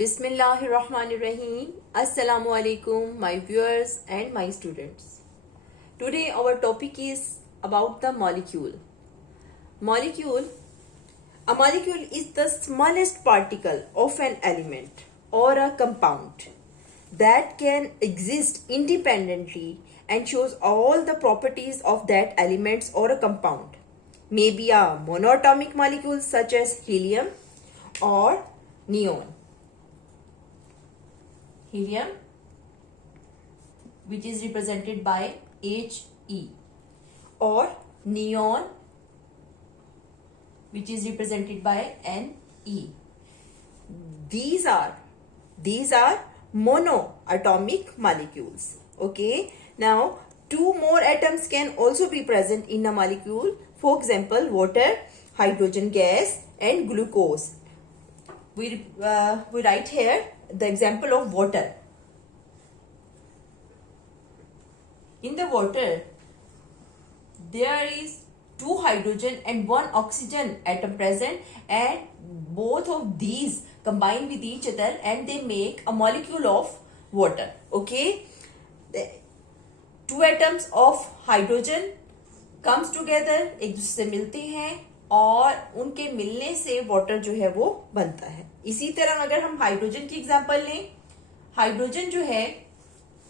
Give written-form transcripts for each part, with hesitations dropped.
Bismillahirrahmanirrahim. Assalamu alaikum, my viewers and my students. Today our topic is about the molecule. Molecule. A molecule is the smallest particle of an element or a compound that can exist independently and shows all the properties of that elements or a compound. Maybe a monatomic molecule such as helium or neon. Helium, which is represented by He, or neon, which is represented by Ne. These are monoatomic molecules. Okay. Now, two more atoms can also be present in a molecule. For example, water, hydrogen gas, and glucose. We write here the example of water. In the water, there is two hydrogen and one oxygen atom present, and both of these combine with each other and they make a molecule of water. Okay, the two atoms of hydrogen comes together, एक दूसरे से मिलते हैं और उनके मिलने से water जो है वो बनता है. इसी तरह अगर हम हाइड्रोजन की एग्जांपल लें, हाइड्रोजन जो है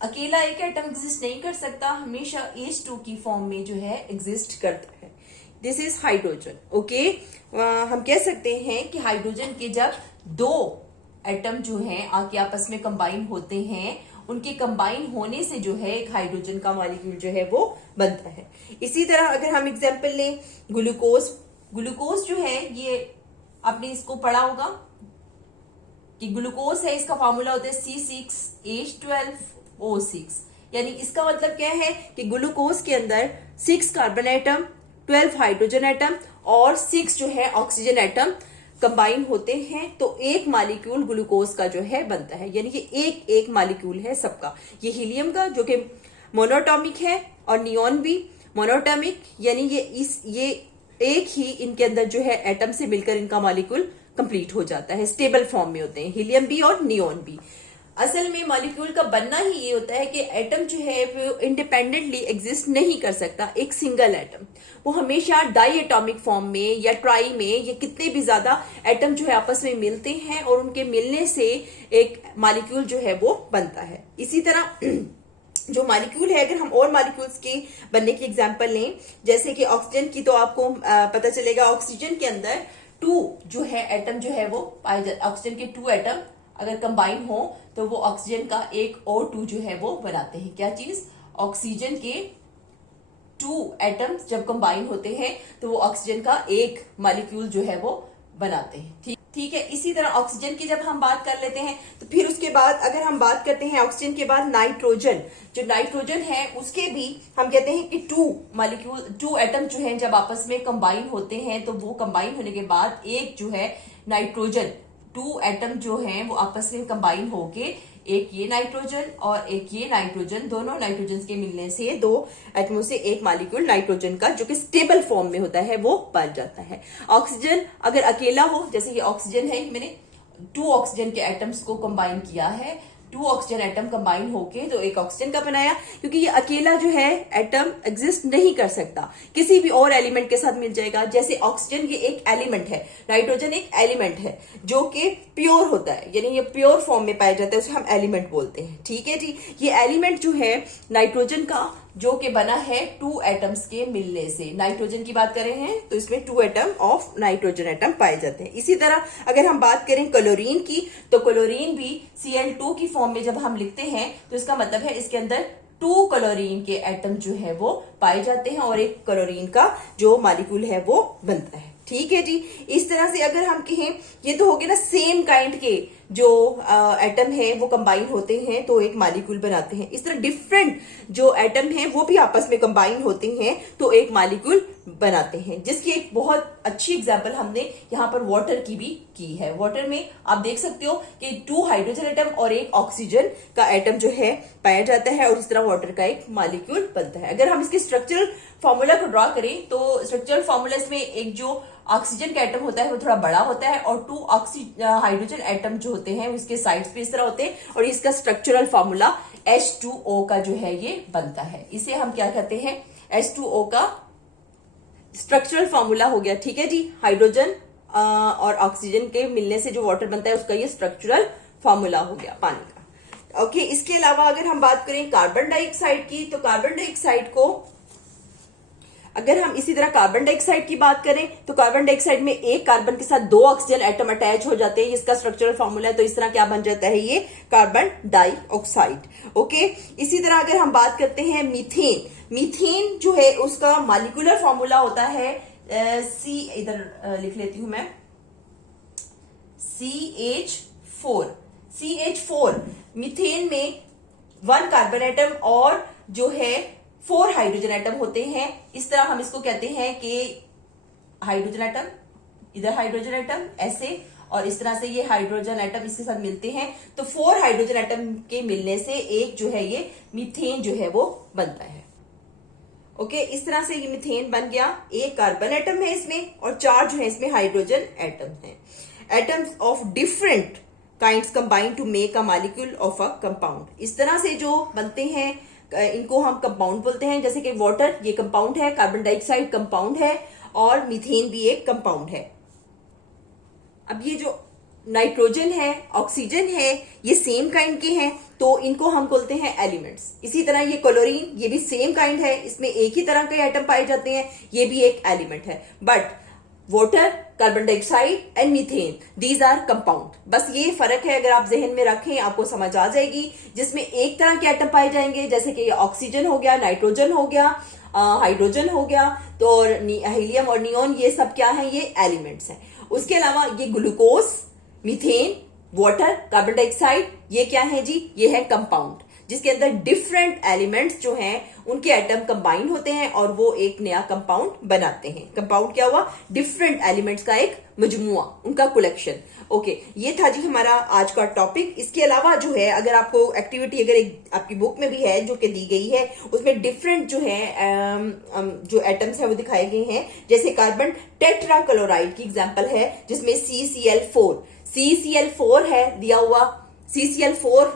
अकेला एक एटम एग्जिस्ट नहीं कर सकता, हमेशा H2 की फॉर्म में जो है एग्जिस्ट करता है. This is hydrogen. ओके, हम कह सकते हैं कि हाइड्रोजन के जब दो एटम जो हैं आके आपस में कंबाइन होते हैं, उनके कंबाइन होने से जो है एक हाइड्रोजन का मॉलिक्यूल जो है वो बनता है. इसी तरह अगर हम एग्जांपल लें ग्लूकोज, ग्लूकोज जो है ये आपने इसको पढ़ा होगा कि ग्लूकोज है, इसका फॉर्मूला होता है C6H12O6. यानी इसका मतलब क्या है कि ग्लूकोज के अंदर 6 कार्बन एटम, 12 हाइड्रोजन एटम और 6 जो है ऑक्सीजन एटम कंबाइन होते हैं तो एक मॉलिक्यूल ग्लूकोज का जो है बनता है. यानी कि एक एक मॉलिक्यूल है सबका. ये हीलियम का जो कि मोनोटॉमिक है और नियॉन भी मोनोटॉमिक, यानी ये एक ही इनके अंदर जो है एटम से मिलकर इनका मॉलिक्यूल कंप्लीट हो जाता है, स्टेबल फॉर्म में होते हैं हीलियम भी और नियॉन भी. असल में मॉलिक्यूल का बनना ही ये होता है कि एटम जो है वो इंडिपेंडेंटली एग्जिस्ट नहीं कर सकता. एक सिंगल एटम वो हमेशा डाई एटॉमिक फॉर्म में या ट्राई में या कितने भी ज्यादा एटम जो है आपस में मिलते हैं और उनके मिलने से एक मॉलिक्यूल जो है वो बनता है. इसी तरह जो मॉलिक्यूल है, अगर हम और मॉलिक्यूल्स के बनने की एग्जांपल लें, जैसे कि ऑक्सीजन की, तो आपको पता चलेगा ऑक्सीजन के अंदर 2 जो है एटम जो है वो पाए जाते. ऑक्सीजन के 2 एटम अगर कंबाइन हो तो वो ऑक्सीजन का एक O2 जो है वो बनाते हैं. क्या चीज? ऑक्सीजन के 2 एटम्स जब कंबाइन होते हैं तो वो ऑक्सीजन का एक मॉलिक्यूल जो है वो बनाते हैं. ठीक है. इसी तरह ऑक्सीजन की जब हम बात कर लेते हैं तो फिर उसके बाद अगर हम बात करते हैं ऑक्सीजन के बाद नाइट्रोजन, जो नाइट्रोजन है उसके भी हम कहते हैं कि 2 एटम जो हैं जब आपस में कंबाइन होते हैं तो वो कंबाइन होने के बाद एक जो है नाइट्रोजन, 2 एटम जो हैं वो आपस में कंबाइन होके एक ये नाइट्रोजन और एक ये नाइट्रोजन, दोनों नाइट्रोजन के मिलने से 2 एटमों से एक मॉलिक्यूल नाइट्रोजन का जो कि स्टेबल फॉर्म में होता है वो बन जाता है. ऑक्सीजन अगर अकेला हो, जैसे ये ऑक्सीजन है, मैंने 2 ऑक्सीजन के एटम्स को कंबाइन किया है, 2 ऑक्सीजन एटम कंबाइन होके तो एक ऑक्सीजन का बनाया, क्योंकि ये अकेला जो है एटम एग्जिस्ट नहीं कर सकता, किसी भी और एलिमेंट के साथ मिल जाएगा. जैसे ऑक्सीजन ये एक एलिमेंट है, नाइट्रोजन एक एलिमेंट है जो कि प्योर होता है, यानी ये प्योर फॉर्म में पाया जाता है, उसे हम एलिमेंट बोलते हैं. ठीक है जी. ये एलिमेंट जो है नाइट्रोजन का जो कि बना है 2 एटम्स के मिलने से. नाइट्रोजन की बात कर रहे हैं तो इसमें 2 एटम ऑफ नाइट्रोजन एटम पाए जाते हैं. इसी तरह अगर हम बात करें क्लोरीन की, तो क्लोरीन भी Cl2 की फॉर्म में जब हम लिखते हैं तो इसका मतलब है इसके अंदर 2 क्लोरीन के एटम जो है वो पाए जाते हैं और एक क्लोरीन का जो मॉलिक्यूल है वो बनता है. ठीक है जी. इस तरह से अगर हम कहें, ये तो हो गए ना सेम काइंड के जो एटम है वो कंबाइन होते हैं तो एक मॉलिक्यूल बनाते हैं. इस तरह डिफरेंट जो एटम हैं वो भी आपस में कंबाइन होते हैं तो एक मॉलिक्यूल बनाते हैं, जिसकी एक बहुत अच्छी एग्जांपल हमने यहाँ पर वाटर की भी की है. वाटर में आप देख सकते हो कि 2 हाइड्रोजन एटम और एक ऑक्सीजन का एटम जो है पाया जाता है और इस तरह वाटर का एक मॉलिक्यूल बनता है. अगर हम इसके स्ट्रक्चरल फॉर्मूला को ड्रॉ करें तो स्ट्रक्चरल फॉर्मूला इसमें एक जो ऑक्सीजन का एटम होता है वो थोड़ा बड़ा होता है और 2 हाइड्रोजन एटम जो होते हैं उसके साइड्स पे इस तरह होते हैं और इसका स्ट्रक्चरल फॉर्मूला H2O का जो है ये बनता है। इसे हम क्या कहते हैं, H2O का स्ट्रक्चरल फॉर्मूला हो गया। ठीक है जी, हाइड्रोजन और ऑक्सीजन के मिलने से जो वाटर बनता है उसका ये स्ट्रक्चरल फॉर्मूला हो गया पानी का। ओके, इसके अलावा अगर हम बात करें कार्बन डाइऑक्साइड की, तो कार्बन डाइऑक्साइड को अगर हम इसी तरह कार्बन डाइऑक्साइड की बात करें तो कार्बन डाइऑक्साइड में एक कार्बन के साथ 2 ऑक्सीजन एटम अटैच हो जाते हैं, इसका स्ट्रक्चरल फॉर्मूला है। तो इस तरह क्या बन जाता है, ये कार्बन डाइऑक्साइड। ओके, इसी तरह अगर हम बात करते हैं मीथेन, मीथेन जो है उसका मॉलिक्यूलर फॉर्मूला होता है सी, इधर लिख लेती हूं मैं, CH4। मीथेन में 1 कार्बन एटम और जो है 4 हाइड्रोजन एटम होते हैं। इस तरह हम इसको कहते हैं कि हाइड्रोजन एटम, इधर हाइड्रोजन एटम ऐसे, और इस तरह से ये हाइड्रोजन एटम इसके साथ मिलते हैं तो 4 हाइड्रोजन एटम के मिलने से एक जो है ये मीथेन जो है वो बनता है। ओके, इस तरह से ये मीथेन बन गया। एक कार्बन एटम है इसमें और 4 जो है इसमें हाइड्रोजन एटम है। Atoms of different kinds combine to make a molecule of a compound. इस तरह से जो बनते हैं इनको हम कंपाउंड बोलते हैं। जैसे कि वाटर ये कंपाउंड है, कार्बन डाइऑक्साइड कंपाउंड है और मीथेन भी एक कंपाउंड है। अब ये जो नाइट्रोजन है, ऑक्सीजन है, ये सेम काइंड के हैं तो इनको हम बोलते हैं एलिमेंट्स। इसी तरह ये क्लोरीन, ये भी सेम काइंड है, इसमें एक ही तरह के एटम पाए जाते हैं, ये भी एक एलिमेंट है। But water, carbon dioxide and methane, these are compound. बस ये फर्क है, अगर आप जहन में रखें आपको समझ आ जाएगी। जिसमें एक तरह के एटम पाए जाएंगे, जैसे कि ऑक्सीजन हो गया, नाइट्रोजन हो गया, हाइड्रोजन हो गया, तो हीलियम और नियोन, ये सब क्या है, ये एलिमेंट्स हैं। उसके अलावा ये glucose, methane, water, carbon dioxide, ये क्या है जी, ये है कंपाउंड, जिसके अंदर डिफरेंट एलिमेंट्स जो हैं उनके एटम कंबाइन होते हैं और वो एक नया कंपाउंड बनाते हैं। कंपाउंड क्या हुआ, डिफरेंट एलिमेंट्स का एक मजमुआ, उनका कलेक्शन। ओके, ये था जी हमारा आज का टॉपिक। इसके अलावा जो है अगर आपको एक्टिविटी अगर एक आपकी बुक में भी है जो कि दी गई है, उसमें डिफरेंट जो है जो एटम्स है वो दिखाए गए हैं। जैसे कार्बन टेट्राक्लोराइड की एग्जांपल है जिसमें CCl4 है दिया हुआ। CCl4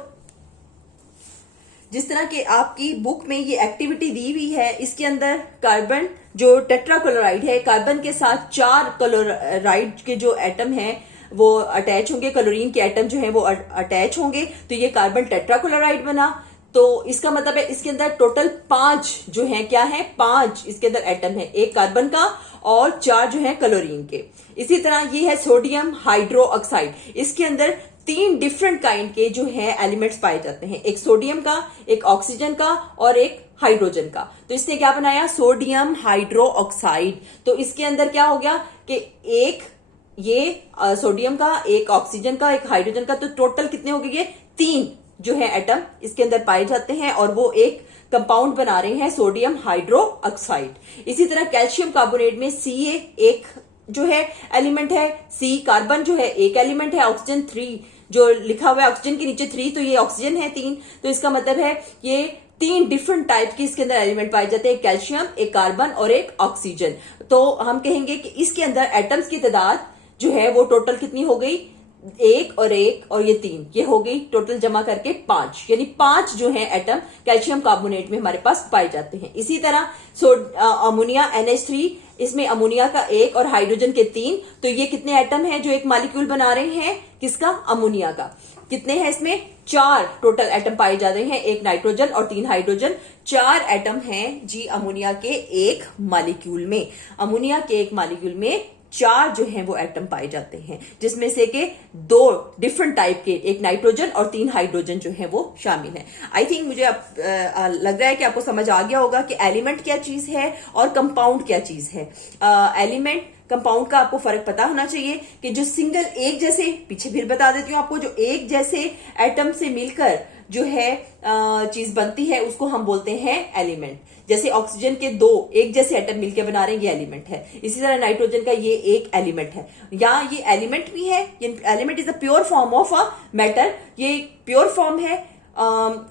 जिस तरह के आपकी बुक में ये एक्टिविटी दी हुई है, इसके अंदर कार्बन जो टेट्राक्लोराइड है, कार्बन के साथ 4 क्लोराइड के जो एटम हैं वो अटैच होंगे, क्लोरीन के एटम जो है वो अटैच होंगे, तो ये कार्बन टेट्राक्लोराइड बना। तो इसका मतलब है इसके अंदर टोटल 5 जो है क्या है, 5 इसके अंदर एटम है, एक कार्बन का और 4 जो है क्लोरीन के। इसी तरह ये है सोडियम हाइड्रोक्साइड, इसके अंदर 3 डिफरेंट काइंड के जो है एलिमेंट्स पाए जाते हैं, एक सोडियम का, एक ऑक्सीजन का और एक हाइड्रोजन का। तो इसने क्या बनाया, सोडियम हाइड्रोक्साइड। तो इसके अंदर क्या हो गया कि एक ये सोडियम का, एक ऑक्सीजन का, एक हाइड्रोजन का, तो टोटल कितने हो गए, ये 3 जो है एटम इसके अंदर पाए जाते हैं और वो एक कंपाउंड बना रहे हैं, सोडियम हाइड्रोक्साइड। इसी तरह कैल्शियम कार्बोनेट में Ca एक जो है एलिमेंट है, C कार्बन जो है एक एलिमेंट है, ऑक्सीजन 3 जो लिखा हुआ है ऑक्सीजन के नीचे 3, तो ये ऑक्सीजन है 3। तो इसका मतलब है ये 3 डिफरेंट टाइप के इसके अंदर एलिमेंट पाए जाते हैं, कैल्शियम, एक कार्बन और एक ऑक्सीजन। तो हम कहेंगे कि इसके अंदर एटम्स की तादाद जो है वो टोटल कितनी हो गई, 1 और 1 और ये 3, ये हो गई टोटल जमा करके 5, यानी 5 जो है एटम कैल्शियम कार्बोनेट में हमारे पास पाए जाते हैं। इसी तरह अमोनिया NH3, इसमें अमोनिया का 1 और हाइड्रोजन के 3, तो ये कितने एटम हैं जो एक मॉलिक्यूल बना रहे हैं, किसका, अमोनिया का। कितने हैं इसमें, 4 टोटल एटम पाए जा रहे हैं, 1 नाइट्रोजन और 3 हाइड्रोजन, 4 एटम हैं जी अमोनिया के एक मॉलिक्यूल में। अमोनिया के एक मॉलिक्यूल में 4 जो हैं वो एटम पाए जाते हैं, जिसमें से के 2 डिफरेंट टाइप के, एक नाइट्रोजन और 3 हाइड्रोजन जो है वो शामिल है। आई थिंक मुझे अब लग रहा है कि आपको समझ आ गया होगा कि एलिमेंट क्या चीज है और कंपाउंड क्या चीज है। एलिमेंट कंपाउंड का आपको फर्क पता होना चाहिए कि जो सिंगल एक जैसे, पीछे फिर बता देती हूँ आपको, जो एक जैसे एटम से मिलकर जो है चीज बनती है उसको हम बोलते हैं एलिमेंट। जैसे ऑक्सीजन के 2 एक जैसे एटम मिलकर बना रहे हैं, ये एलिमेंट है। इसी तरह नाइट्रोजन का ये एक एलिमेंट है, या ये एलिमेंट भी है, ये element is a pure form of a matter, ये प्योर फॉर्म है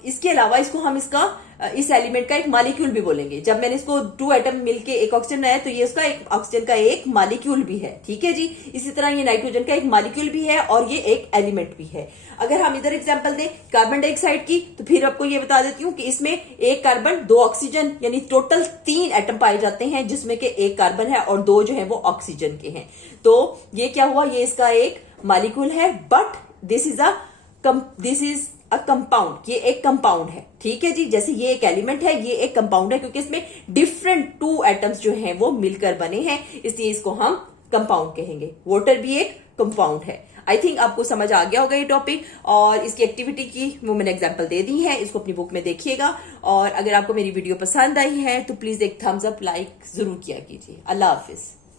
इसके अलावा इसको हम इस एलिमेंट का एक मॉलिक्यूल भी बोलेंगे। जब मैंने इसको 2 एटम मिलके एक ऑक्सीजन बनाया तो ये उसका एक ऑक्सीजन का एक मॉलिक्यूल भी है, ठीक है जी। इसी तरह ये नाइट्रोजन का एक मॉलिक्यूल भी है और ये एक एलिमेंट भी है। अगर हम इधर एग्जांपल दें कार्बन डाइऑक्साइड की, तो फिर आपको ये बता देती हूँ कि इसमें एक कार्बन 2 ऑक्सीजन यानी टोटल 3 एटम पाए जाते हैं, जिसमें के एक कार्बन है और 2 जो है वो ऑक्सीजन के हैं। तो ये क्या हुआ, ये इसका एक मॉलिक्यूल है, but this is a compound, ये एक कंपाउंड है, ठीक है जी। जैसे ये एक एलिमेंट है, ये एक कंपाउंड है, क्योंकि इसमें डिफरेंट 2 एटम्स जो हैं वो मिलकर बने हैं, इसलिए इसको हम कंपाउंड कहेंगे। वाटर भी एक कंपाउंड है। आई थिंक आपको समझ आ गया होगा ये टॉपिक, और इसकी एक्टिविटी की वो मैंने एग्जांपल दे दी है, इसको अपनी बुक में देखिएगा। और अगर आपको मेरी वीडियो पसंद आई है तो प्लीज एक थम्स अप लाइक जरूर किया कीजिए। अल्लाह हाफिज।